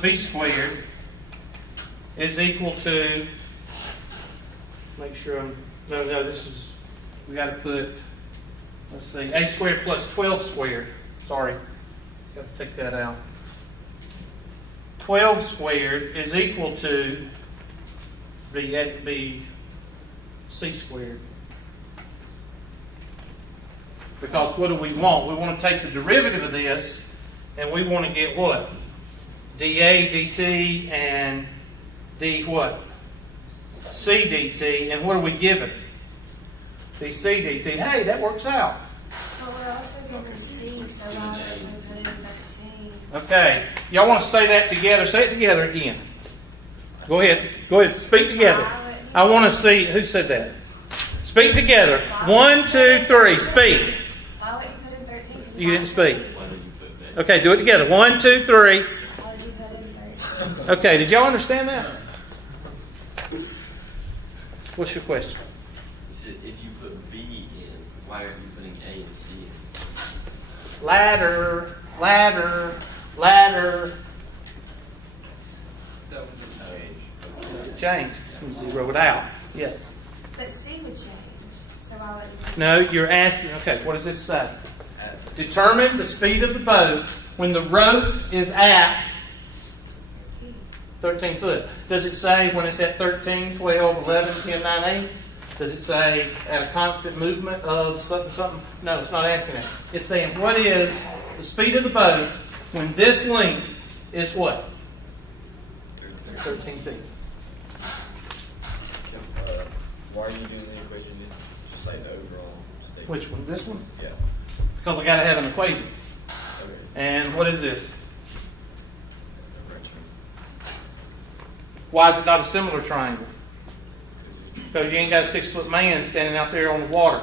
b squared is equal to, make sure I'm, no, this is, we got to put, let's see, a squared plus 12 squared. Sorry, got to take that out. 12 squared is equal to b c squared. Because what do we want? We want to take the derivative of this, and we want to get what? dA dt and d what? c dt, and what are we given? dc dt. Hey, that works out. But we're also given C, so why would we put in 13? Okay, y'all want to say that together? Say it together again. Go ahead. Speak together. I want to see who said that. Speak together. 1, 2, 3. Speak. Why would you put in 13? You didn't speak. Okay, do it together. 1, 2, 3. Why would you put in 13? Okay, did y'all understand that? What's your question? He said if you put B in, why are you putting A and C in? Ladder. Change. Zero it out. Yes. But C would change, so why would you? No, you're asking, okay, what does this say? Determine the speed of the boat when the rope is at 13 foot. Does it say when it's at 13, 12, 11, 10, 9, 8? Does it say at a constant movement of something? No, it's not asking that. It's saying what is the speed of the boat when this length is what? 13 feet. Why are you doing the equation? Just like the overall statement. Which one? This one? Yeah. Because I got to have an equation. Okay. And what is this? Right. Why is it not a similar triangle? Because you ain't got a 6-foot man standing out there on the water.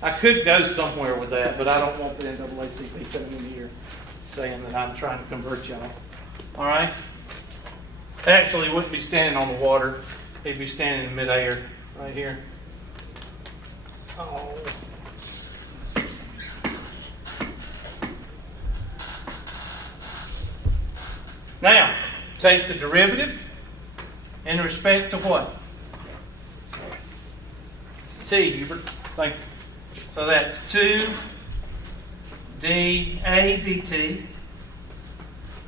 I could go somewhere with that, but I don't want the NAACP coming in here saying that I'm trying to convert y'all. All right? Actually, he wouldn't be standing on the water. He'd be standing in midair right here. Oh. Now, take the derivative in respect to what? T, Hubert. Thank you. So that's 2 dA dt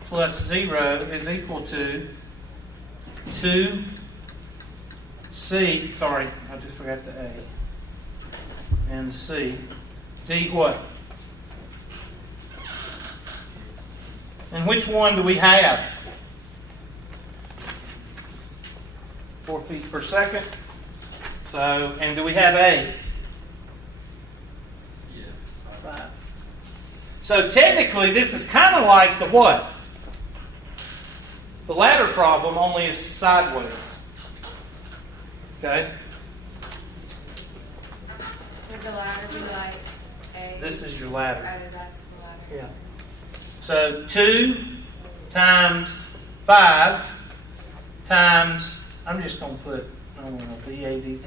plus 0 is equal to 2 C, sorry, I just forgot the A. And the C. D what? And which one do we have? 4 feet per second. So, and do we have A? Yes. 5. So technically this is kind of like the what? The ladder problem, only is sideways. Okay? Would the ladder be like A? This is your ladder. Oh, that's the ladder. Yeah. So 2 times 5 times, I'm just going to put, I don't know, BADT,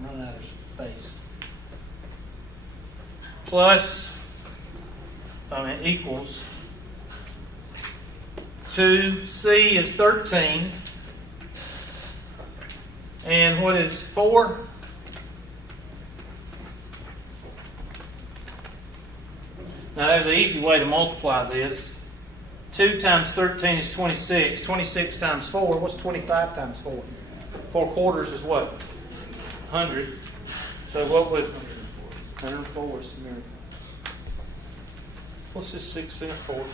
run out of space, plus, equals 2C is 13, and what is 4? Now there's an easy way to multiply this. 2 times 13 is 26. 26 times 4, what's 25 times 4? 4 quarters is what? 100. So what would 104 is there? What's this 6 cent for?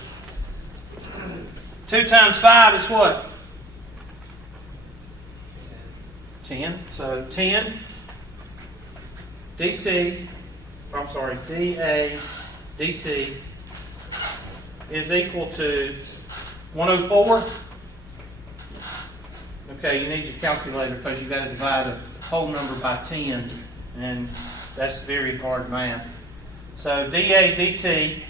2 times 5 is what? 10. So 10 dt, I'm sorry, dA dt is equal to 104. Okay, you need your calculator because you've got to divide a whole number by 10, and that's very hard math. So dA dt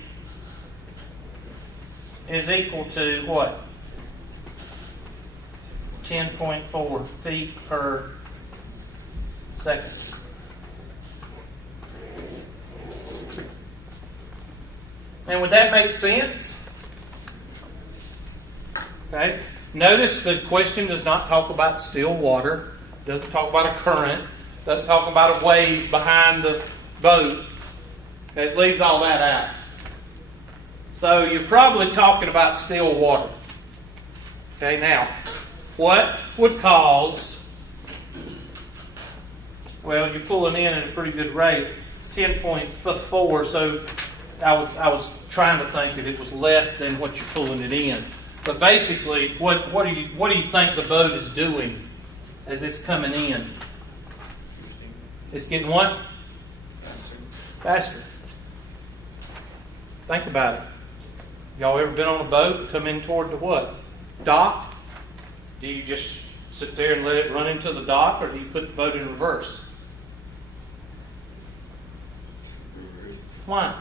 is equal to what? 10.4 feet per second. And would that make sense? Okay. Notice the question does not talk about still water, doesn't talk about a current, doesn't talk about a wave behind the boat. Okay, it leaves all that out. So you're probably talking about still water. Okay, now, what would cause, well, you're pulling in at a pretty good rate, 10.4, so I was trying to think that it was less than what you're pulling it in. But basically, what do you think the boat is doing as it's coming in? 15 It's getting what? faster. Faster. Think about it. Y'all ever been on a boat, come in toward the what? Dock? Do you just sit there and let it run into the dock, or do you put the boat in reverse? Reverse. Why?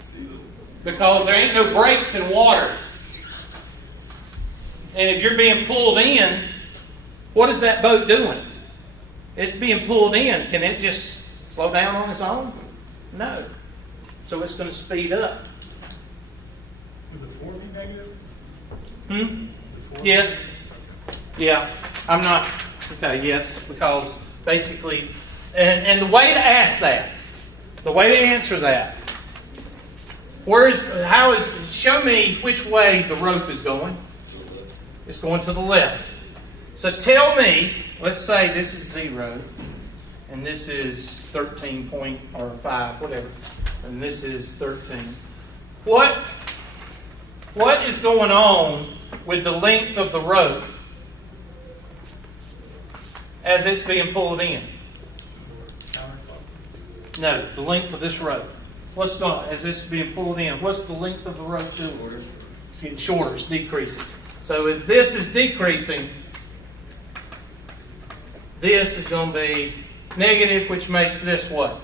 See the Because there ain't no brakes in water. And if you're being pulled in, what is that boat doing? It's being pulled in. Can it just slow down on its own? No. So it's going to speed up. Would the 4 be negative? Hmm? The 4? Yes. Yeah. I'm not. Okay, yes. Because basically, and the way to ask that, the way to answer that, show me which way the rope is going. It's going to the left. So tell me, let's say this is 0, and this is 13 point, or 5, whatever, and this is 13. What is going on with the length of the rope as it's being pulled in? No, the length of this rope. What's going on as it's being pulled in? What's the length of the rope doing? It's getting shorter. It's decreasing. So if this is decreasing, this is going to be negative, which makes this what?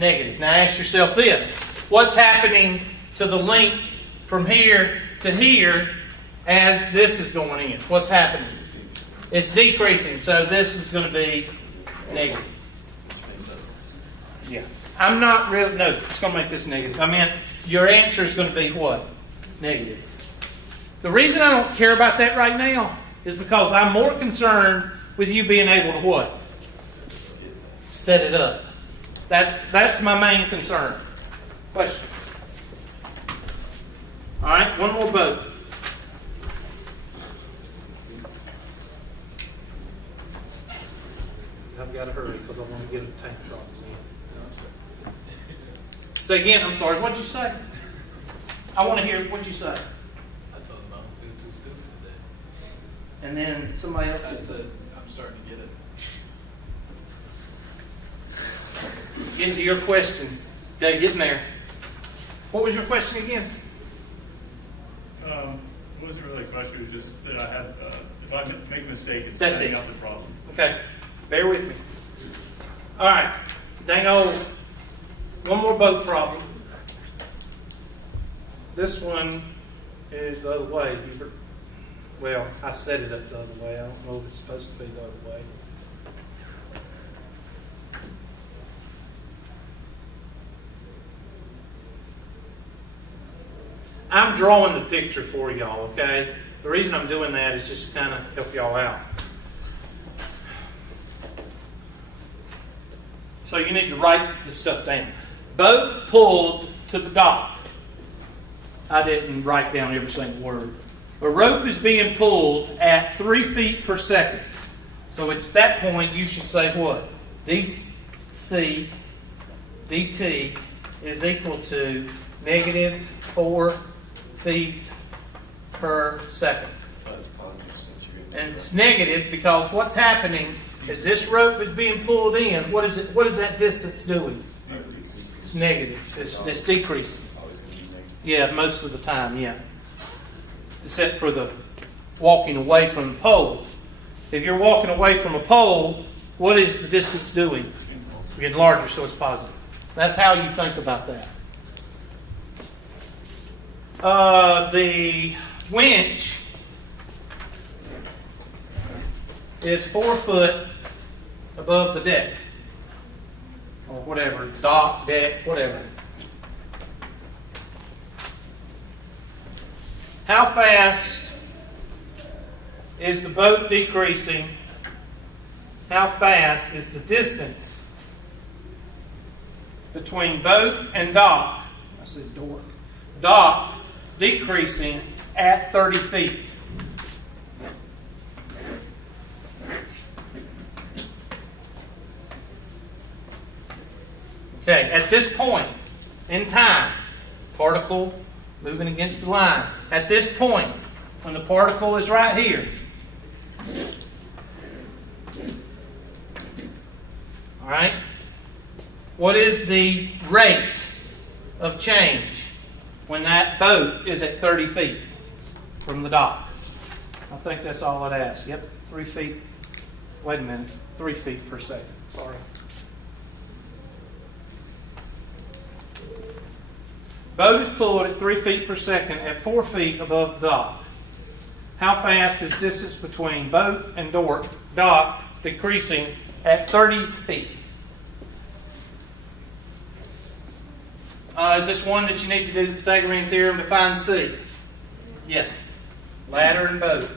Negative. Now ask yourself this. What's happening to the length from here to here as this is going in? What's happening? It's decreasing. So this is going to be negative. Which makes that Yeah. I'm not real. No, it's going to make this negative. I mean, your answer is going to be what? Negative. The reason I don't care about that right now is because I'm more concerned with you being able to what? Set it up. That's my main concern. Question. All right, one more boat. I've got to hurry because I want to get a tank truck. Say again, I'm sorry, what'd you say? I want to hear, what'd you say? I told him I don't feel too stupid today. And then somebody else I said, said, I'm starting to get it. getting to your question. Okay, getting there. What was your question again? It wasn't really a question, it was just that I have, if I make a mistake, it's That's finding it. out the problem. Okay, bear with me. All right, dang old, one more boat problem. This one is the other way. Well, I set it up the other way. I don't know if it's supposed to be the other way. I'm drawing the picture for y'all, okay? The reason I'm doing that is just to kind of help y'all out. So you need to write this stuff down. Boat pulled to the dock. I didn't write down every single word. A rope is being pulled at 3 feet per second. So at that point, you should say what? DC dt is equal to negative 4 feet per second. I thought it was positive since you And it's negative because what's happening is this rope is being pulled in. What is it? What is that distance doing? It's negative. It's decreasing. always going to be negative. Yeah, most of the time, yeah. Except for the walking away from the pole. If you're walking away from a pole, what is the distance doing? Getting larger, so it's positive. That's how you think about that. The winch is 4 foot above the deck. Or whatever, dock, deck, whatever. How fast is the boat decreasing? How fast is the distance between boat and dock? I said dork. Dock decreasing at 30 feet. Okay, at this point in time, particle moving against the line. At this point, when the particle is right here, all right, what is the rate of change when that boat is at 30 feet from the dock? I think that's all it asks. Yep, 3 feet. Wait a minute, 3 feet per second. Sorry. Boat is pulled at 3 feet per second at 4 feet above the dock. How fast is distance between boat and dock decreasing at 30 feet? Is this one that you need to do the Pythagorean theorem to find C? Yes. Ladder and boat.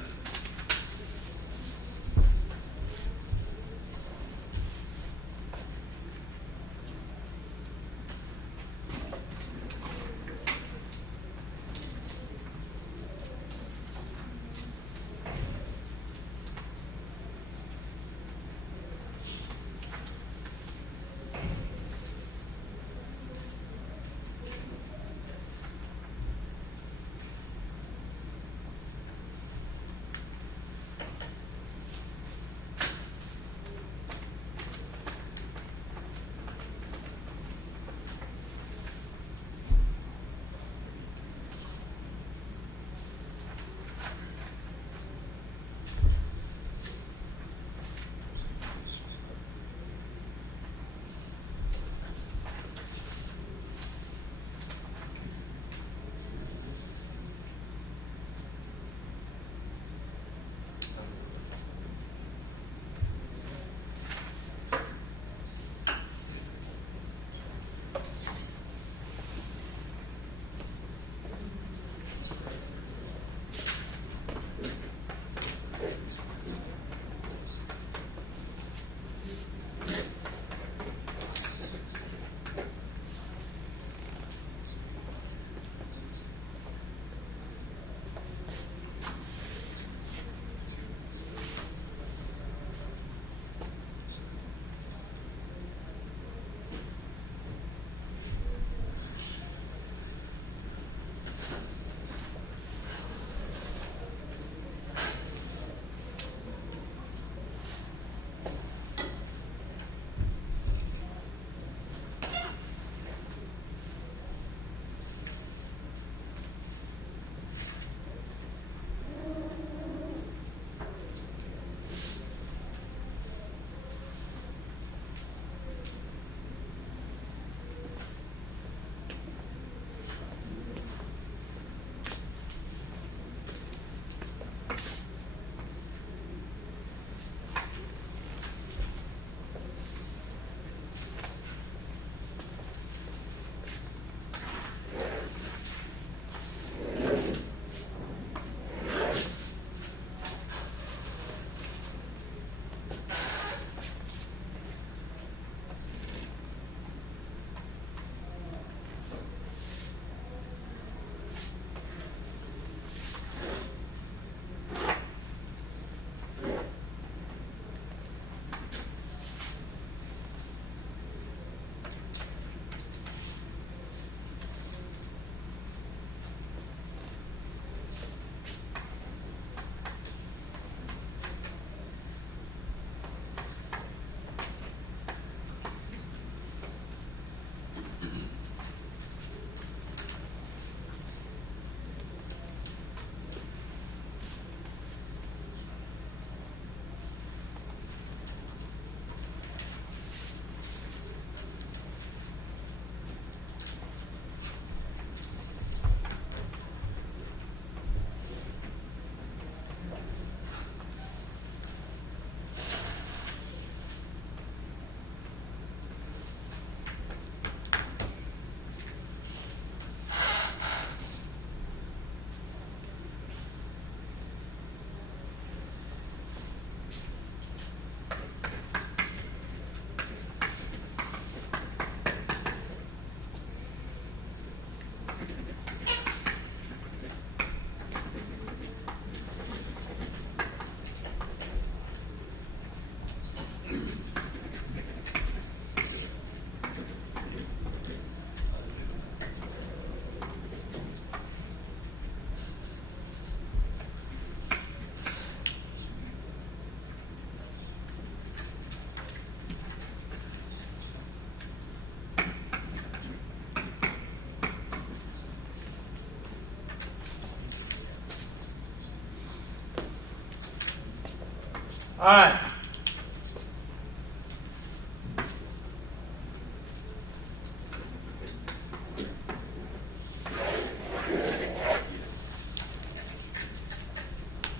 All right.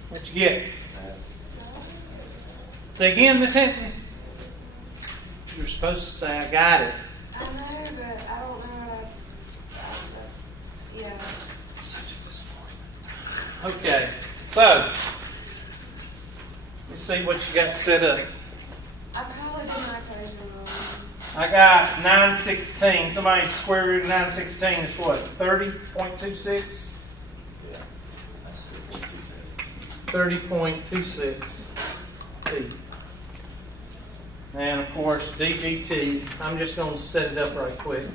What you get? Say again, Miss Anthony. You're supposed to say, I got it. I know, but I don't know how to, yeah. Okay, so let's see what you got set up. I probably did my equation wrong. I got 916. Somebody square root of 916 is what? 30.26? Yeah. That's what you said. 30.26 t. And of course, ddt, I'm just going to set it up right quick.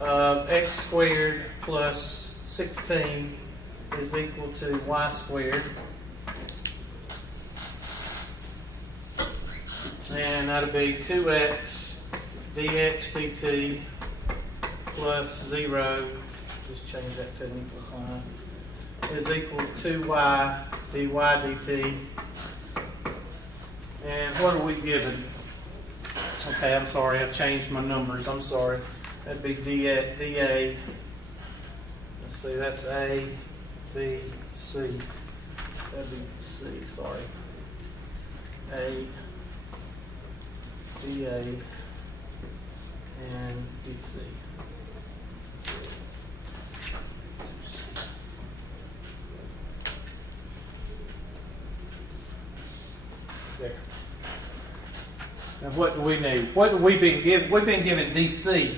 X squared plus 16 is equal to y squared. And that'll be 2x dx dt plus 0, just change that to an equal sign, is equal to 2y dy dt. And what are we given? Okay, I'm sorry, I changed my numbers. I'm sorry. That'd be dA. Let's see, that's A, B, C. That'd be C, sorry. A, dA, and DC. There. Now what do we need? What have we been given? We've been given DC.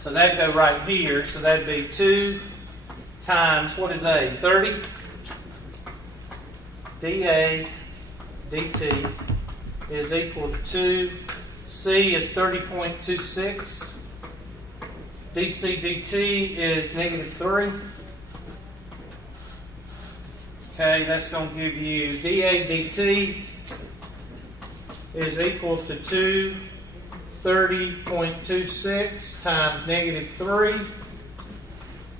So that'd go right here. So that'd be 2 times, what is A? 30? dA dt is equal to C is 30.26. DC dt is -3. Okay, that's going to give you dA dt is equal to 230.26 times -3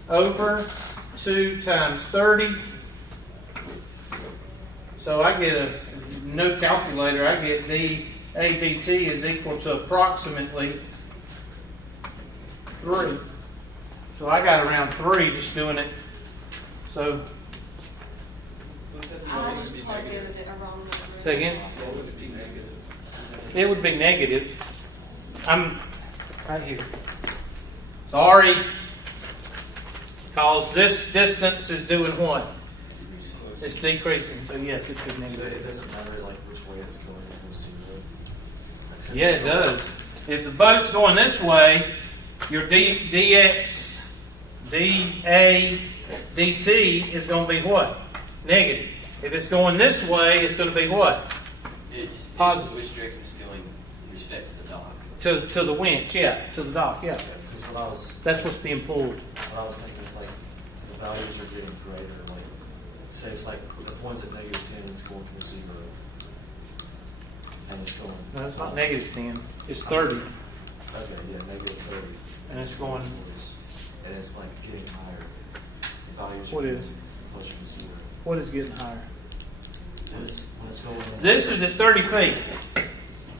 over 2 times 30. So I get a no calculator. I get dA dt is equal to approximately 3. So I got around 3 just doing it. So I just plugged in a wrong number. say again. It would be negative. I'm right here. Sorry. Because this distance is doing what? It's decreasing. So yes, it could be So it negative. doesn't matter like which way it's going, it will see Like, since Yeah, it it's going- does. If the boat's going this way, your dx, dA, dt is going to be what? Negative. If it's going this way, it's going to be what? It's Positive. which direction it's going in respect to the dock. To the winch, yeah. To the dock, yeah. Yeah, because when I was That's what's being pulled. thinking, it's like the values are getting greater. Like, say it's like the points at -10, it's going to 0, and it's going. No, it's not -10. It's 30. Okay, yeah, -30. And it's going- and it's like getting higher. The values are What getting is? closer to 0. What is getting higher? When it's going in. This is at 30 feet.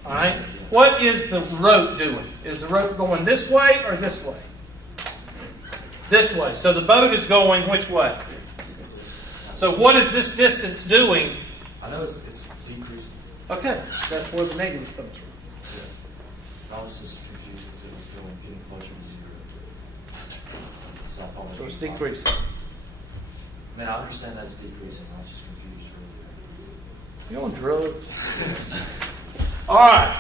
All right. What is the rope doing? Is the rope going this way or this way? This way. So the boat is going which way? So what is this distance doing? I know it's decreasing. Okay, that's where the negative comes from. Yeah. I was just confused because it was getting closer to 0. So I thought it So was it's positive. decreasing. I mean, I understand that it's decreasing. I was just confused earlier. You on drugs? All right.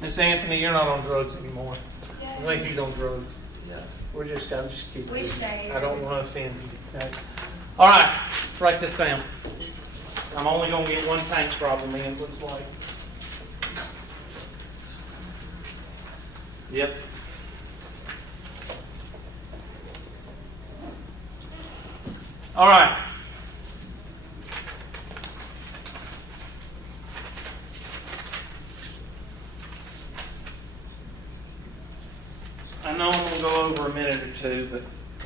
Miss Anthony, you're not on drugs anymore. I think he's on drugs. Yeah. We're just gotta just keep We it. stay. I don't want to offend you. Okay? All right, write this down. I'm only gonna get one tank problem in, it looks like. Yep. All right. I know I'm gonna go over a minute or two, but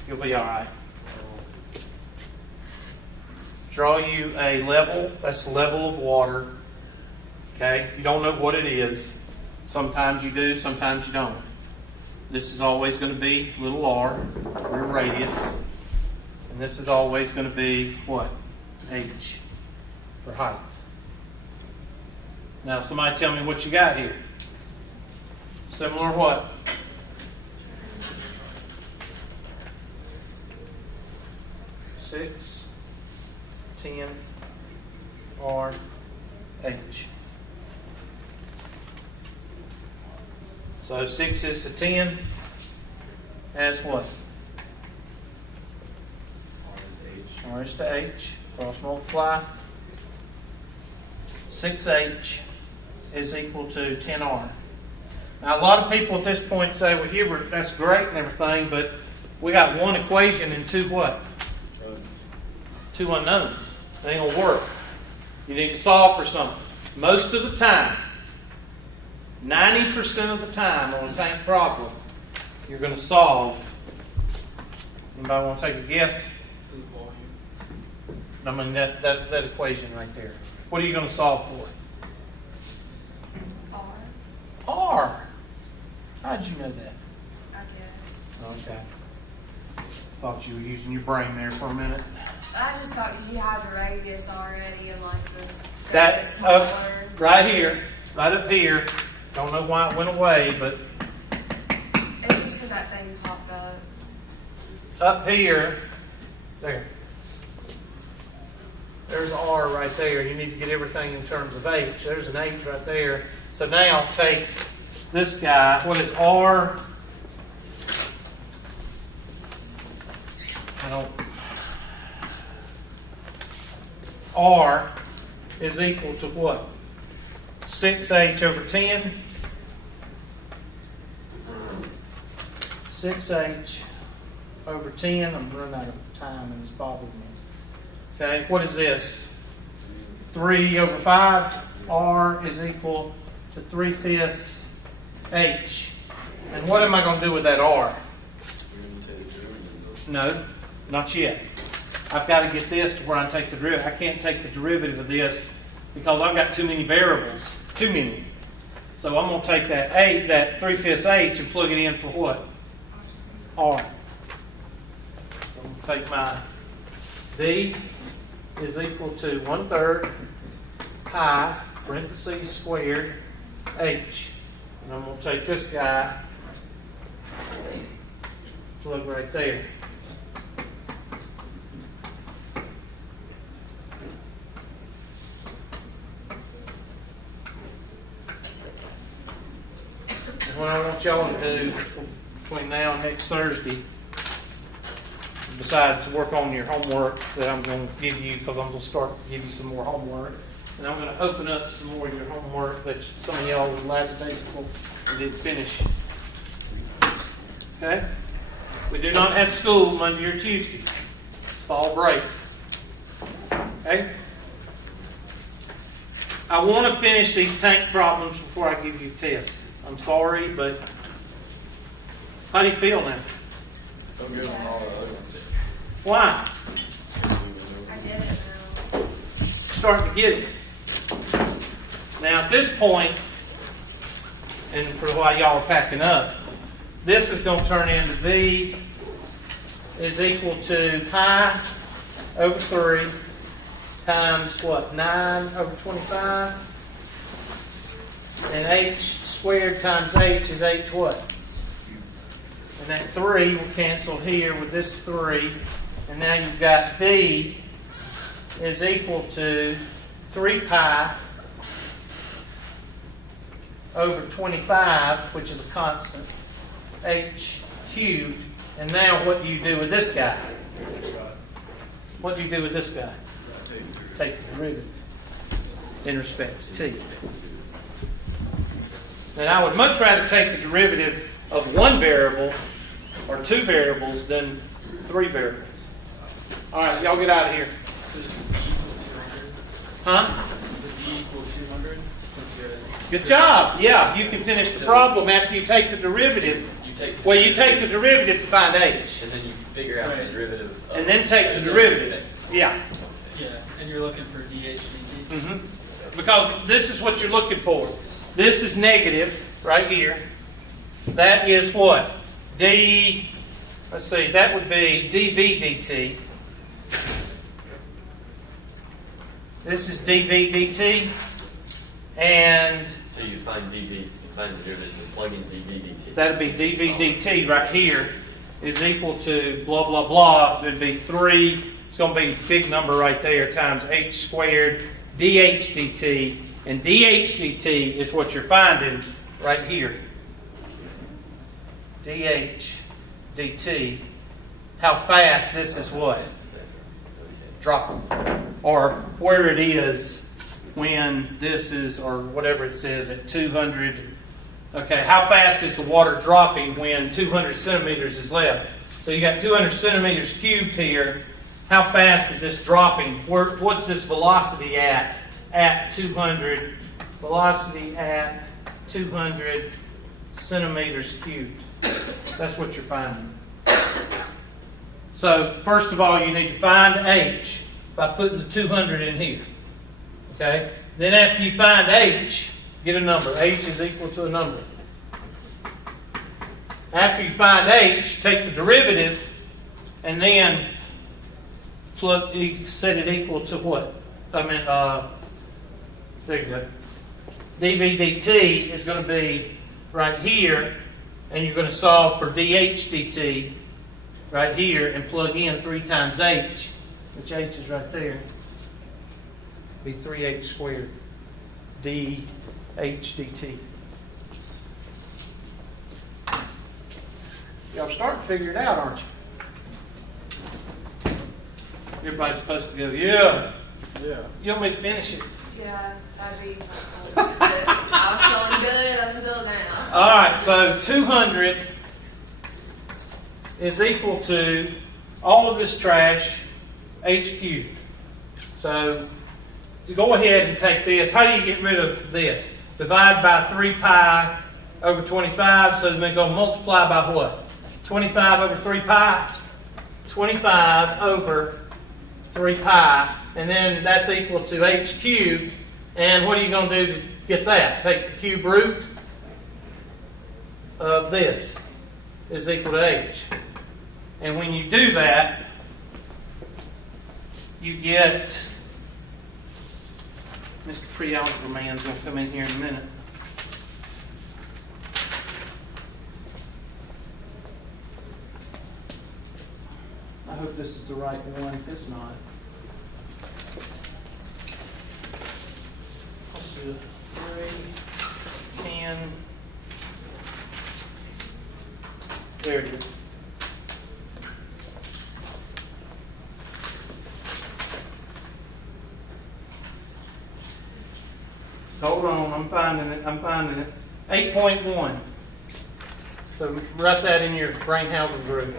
you'll be all right. draw you a level. That's the level of water. Okay? You don't know what it is. Sometimes you do, sometimes you don't. This is always going to be little r, your radius. And this is always going to be what? H, for height. Now somebody tell me what you got here. Similar what? Six, 10, R, H. So 6 is to 10. That's what? R is to H. Cross multiply. 6H is equal to 10R. Now, a lot of people at this point say, well, Hubert, that's great and everything, but we got one equation and two what? Two unknowns. It ain't going to work. You need to solve for something. Most of the time, 90% of the time on a tank problem, you're going to solve. Anybody want to take a guess? I mean, that equation right there. What are you going to solve for? R, R. How'd you know that? I guess. Okay. Thought you were using your brain there for a minute. I just thought because you have a radius already and like this. That smaller. right here, right up here. Don't know why it went away, but It's just because that thing popped up. up here, there. There's R right there. You need to get everything in terms of H. There's an H right there. So now take this guy. What is R? R is equal to what? 6H over 10. 6H over 10. I'm running out of time and it's bothering me. Okay, what is this? 3 over 5. R is equal to 3/5 H. And what am I going to do with that R? No, not yet. I've got to get this to where I take the derivative. I can't take the derivative of this because I've got too many variables. Too many. So I'm going to take that 3/5 H and plug it in for what? R. So I'm going to take my D is equal to 1/3 pi, parentheses squared, H. And I'm going to take this guy, plug right there. And what I want y'all to do between now and next Thursday, besides work on your homework that I'm going to give you, because I'm going to start to give you some more homework, and I'm going to open up some more of your homework that some of y'all were lackadaisical and didn't finish. Okay? We do not have school Monday or Tuesday. It's fall break. Okay? I want to finish these tank problems before I give you a test. I'm sorry, but how do you feel now? Don't get on all the other ones. Why? I get it now. Starting to get it. Now at this point, and for a while y'all are packing up, this is going to turn into V is equal to pi over 3 times what? 9 over 25? And H squared times H is H what? And that 3 will cancel here with this 3. And now you've got V is equal to 3 pi over 25, which is a constant, H cubed. And now what do you do with this guy? What do you do with this guy? Take the derivative in respect to t. And I would much rather take the derivative of one variable or two variables than 3 variables. All right, y'all get out of here. So is the B equal 200? Huh? Is the B equal 200? Since you're Good job. Yeah, you can finish the problem after you take the derivative. You take Well, you take the derivative to find h. and then you figure out the Right. derivative of And then take the derivative. Yeah. Yeah, and you're looking for DHDT. Because this is what you're looking for. This is negative right here. That is what? Let's see, that would be dV dt. This is dV dt. And So you find dV, you find the derivative, and plug in dV dt. that'd be dV dt right here is equal to blah, blah, blah. So it'd be 3, it's going to be a big number right there, times h squared dH dt. And dH dt is what you're finding right here. dH dt. How fast this is what? Dropping. Or where it is when this is, or whatever it says, at 200. Okay, how fast is the water dropping when 200 centimeters is left? So you got 200 centimeters cubed here. How fast is this dropping? What's this velocity at 200? Velocity at 200 centimeters cubed. That's what you're finding. So first of all, you need to find h by putting the 200 in here. Okay? Then after you find h, get a number. H is equal to a number. After you find h, take the derivative and then set it equal to what? There you go. dV dt is going to be right here, and you're going to solve for dH dt right here and plug in 3 times h, which h is right there. Be 3h squared dH dt. Y'all starting to figure it out, aren't you? Everybody's supposed to go, yeah. Yeah. You want me to finish it? Yeah, that'd be helpful. Because I was feeling good up until now. All right, so 200 is equal to all of this trash, h cubed. So go ahead and take this. How do you get rid of this? Divide by 3 pi over 25, so then we go multiply by what? 25 over 3 pi? 25 over 3 pi, and then that's equal to h cubed. And what are you going to do to get that? Take the cube root of this is equal to h. And when you do that, you get, Mr. Pre-Algebra Man's going to come in here in a minute. I hope this is the right one. It's not. Let's do 3, 10. There it is. Hold on, I'm finding it. 8.1. So write that in your Brainhausen group.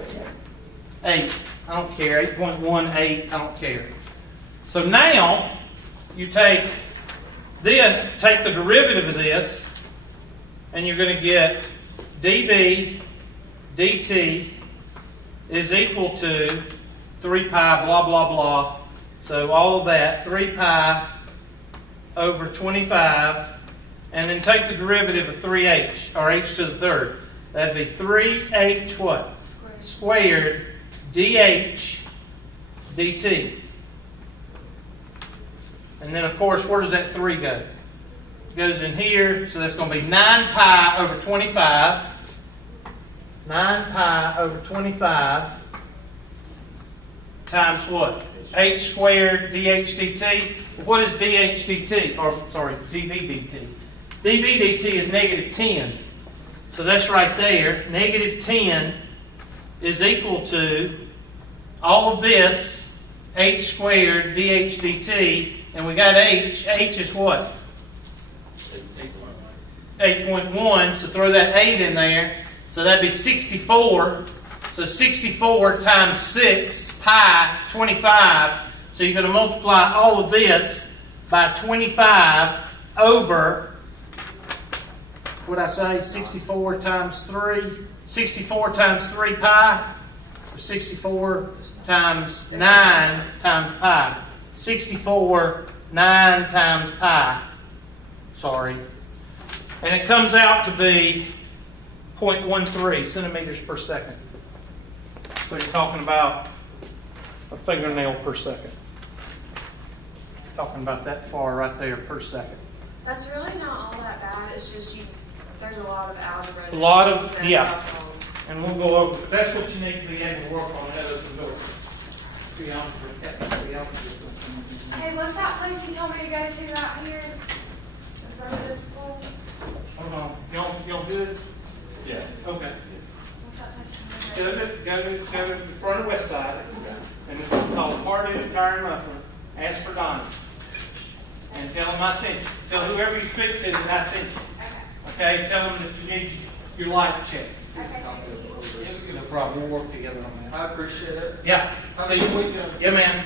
8. I don't care. 8.18. I don't care. So now you take this, take the derivative of this, and you're going to get dV dt is equal to 3 pi blah blah blah. So all of that 3 pi over 25, and then take the derivative of 3h, or h to the third. That'd be 3h what? Squared dH dt. And then, of course, where does that 3 go? It goes in here, so that's going to be 9 pi over 25. 9 pi over 25 times what? H squared dH dt. What is dH dt? Or, sorry, dV dt. dV dt is negative 10. So that's right there. Negative 10 is equal to all of this, h squared dH dt, and we got h. H is what? 8.1, so throw that 8 in there. So that'd be 64. So 64 times 6 pi 25. So you're going to multiply all of this by 25 over, what did I say? 64 times 3? 64 times 3 pi? Or 64 times 9 times pi? 64 9 times pi. Sorry. And it comes out to be 0.13 centimeters per second. So you're talking about a fingernail per second. Talking about that far right there per second. That's really not all that bad. It's just there's a lot of algebra. A lot of- that you mess yeah. up on. And we'll go over, that's what you need to be able to work on that open door. The algebra. Hey, what's that place you told me to go to right here? In front of this school? Hold on, y'all good? Yeah. Okay. What's that place you told me to Go to the front of West Side, and it's called Pardue Tire and Muffler. Ask for Donnie. And tell them I sent you. Tell whoever you speak to that I sent you. Okay. Okay, tell them that you need your light checked. Okay. No problem, we'll work together on that. I appreciate it. Yeah. Have See a you. good weekend. Yeah, man.